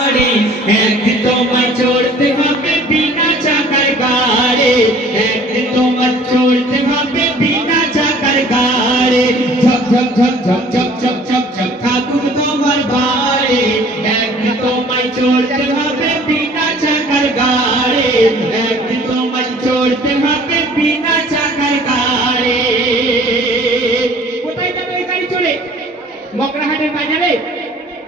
একদিন তোমায় চড়তে হবে বিনা চাকার গাড়ি, একদিন তোমায় চড়তে হবে বিনা চাকার গাড়ি। ঝক ঝক ঝক ঝক ঝক ঝক ঝক ঝক ঠাকুর তোমার বাড়ি, একদিন তোমায় চড়তে হবে বিনা চাকার গাড়ি, একদিন তোমায় চড়তে হবে বিনা চাকার গাড়ি। কোথায় যাবে ওই গাড়ি চলে? মগরাহাটের বাজারে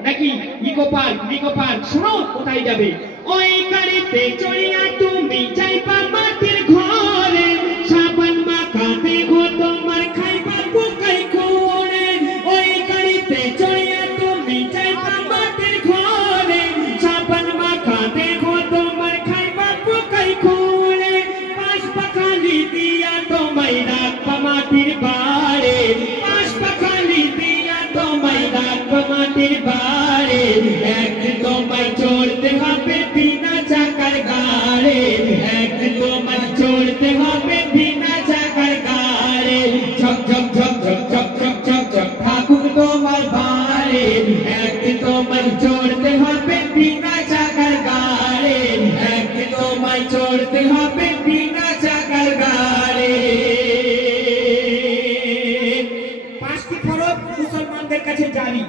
নাকি ইকো পার্ক? শোনো কোথায় যাবে? ওই গাড়িতে চড়িয়া তুমি যাইবা মাটির ঘরে, সাবান মাখা দেখো তোমার খাইবা পোকাই খোরে। ওই গাড়িতে চড়িয়া তুমি যাইবা মাটির ঘরে, সাবান মাখা দেখো তোমার খাইবা পোকাই খোরে। পাশ পাখালি দিয়া তোমায় রাখবা মাটির বাড়ি, পাশ পাখালি দিয়া তোমায় রাখবা মাটির বাড়ি। একদিন তোমায় চড়তে হবে বিনা চাকার গাড়ি, একদিন তোমায় চড়তে হবে বিনা চাকার গাড়ি। ঝক ঝক ঝক ঝক ঝক ঝক ঝক ঝক ঠাকুর তোমার বাড়ি, একদিন তোমায় চড়তে হবে বিনা চাকার গাড়ি, একদিন তোমায় চড়তে হবে বিনা চাকার গাড়ি। পাঁচটি ফরজ মুসলমানদের কাছে জারি,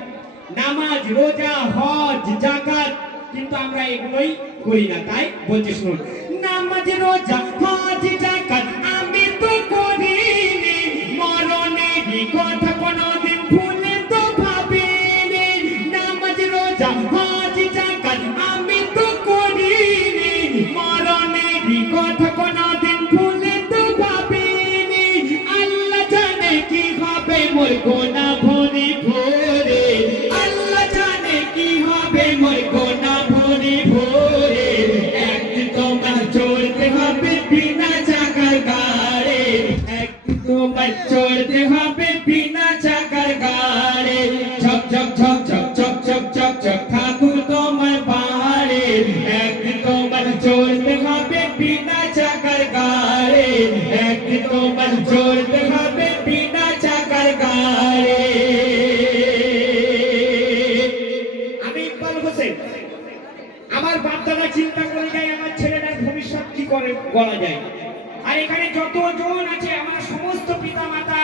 নামাজ, রোজা, হজ, যাকাত, কিন্তু আমরা এগুলোই করি না। তাই বলতে শুনুন, নামাজ, রোজা, হজ, যাকাত আমি তো করিনি, মরণেরই কথা কোনোদিন ভুলে তো ভাবিনি। নামাজ, রোজা, হজ, যাকাত আমি তো করিনি, মরণেরই কথা কোনোদিন ভুলে তো ভাবিনি। আল্লাহ জানে কি হবে মোর গোনা ভরি ভরে, আল্লাহ জানে কি হবে মোর গোনা ভরি ভরে। একদিন তোমায় চড়তে হবে বিনা চাকার গাড়ি, একদিন তোমায় চড়তে হবে বিনা চাকার গাড়ি। ঝক ঝক ঝক ঝক ঝক ঝক ঝক ঝক ঠাকুর তোমার বাড়ি, একদিন তোমায় চড়তে হবে বিনা চাকার গাড়ি, একদিন তোমায় চড়তে হবে বিনা চাকার গাড়ি। আমার বাপদাদা চিন্তা করে যায় আমার ছেলেটার ভবিষ্যৎ কি করে বলা যায়। আর এখানে যতজন আছে আমার সমস্ত পিতা মাতা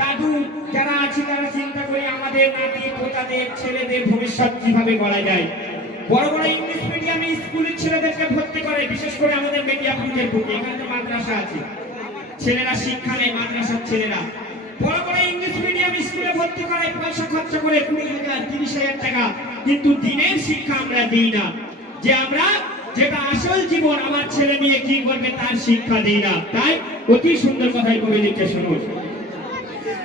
দাদু যারা আছে তারা চিন্তা করে আমাদের নাতি পোতাদের ছেলেদের ভবিষ্যৎ কিভাবে বলা যায়। বড় বড় ইংলিশ মিডিয়ামে স্কুলের ছেলেদেরকে ভর্তি করে, বিশেষ করে আমাদের মেদিয়াপুরের বুকে এখানে তো মাদ্রাসা আছে, ছেলেরা শিক্ষা নেয়, মাদ্রাসার ছেলেরা বড় বড় ইংলিশ মিডিয়াম স্কুলে ভর্তি করে, পয়সা খরচ করে 20,000 30,000 টাকা, কিন্তু দিনের শিক্ষা আমরা দিই না। যে আমরা যেটা আসল জীবন আমার ছেলে নিয়ে কি করবে তার শিক্ষা দিই না। তাই অতি সুন্দর কথাই কবি লিখে শুনুন,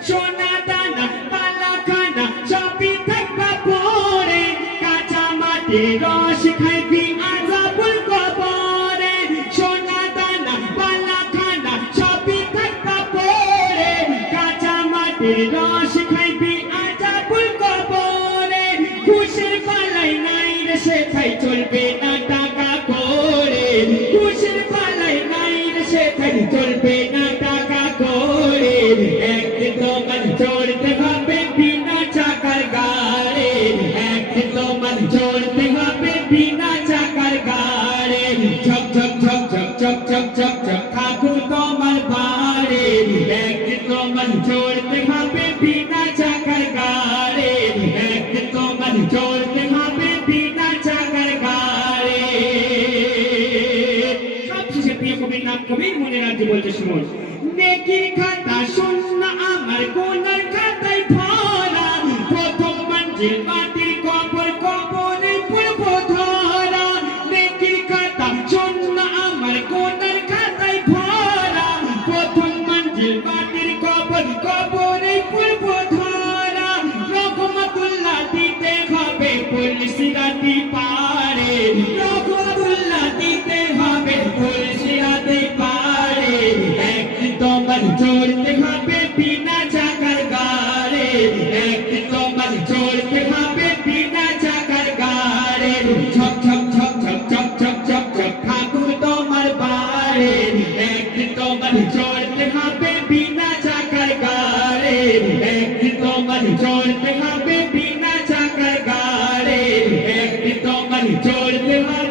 সোনা দানা পালা খানা সবই থাকবা পরে, কাঁচা মাটির রস খাইবি আযাবুল কবরে। সোনা দানা পালা খানা সবই থাকবা পরে, কাঁচা মাটির রস খাইবি আযাবুল কবরে। খুশির পালাই নাই রে সেথায় চলবে না টাকা করে, খুশির পালাই নাই রে সেথায় চলবে না টাকা করে। একদিন তোমার চড়তে হবে বিনা চাকার গাড়ি, একদিন তোমার চড়তে হবে বিনা চাকার গাড়ি। ঝক ঝক ঝক ঝক ঝক ঝক ঝক ঝক ঠাকুর তোমার বাড়ি, একদিন তোমার চড়তে হবে বিনা চাকার গাড়ি, একদিন তোমার চড়তে হবে বিনা চাকার গাড়ি। সবশেষে প্রিয় কবির নাম কবির মনে রাখতে বলতে শুনুন, নেকির খাতা শূন্য আমার গুনার খাতায় ভরা, প্রথম মঞ্জিল মাটির কবর, কবরে পূর্ব ধরা। নেকির খাতা শূন্য আমার গুনার খাতায় ভরা, প্রথম মঞ্জিল মাটির কবর, কবরে পূর্ব ধরা। রহমতুল্লাহ দিতে হবে পুলিশ রাতি পারে, রহমতুল্লাহ দিতে হবে পুলিশ রাতি পারে। একদিন তোমার চোর চড়তে পারি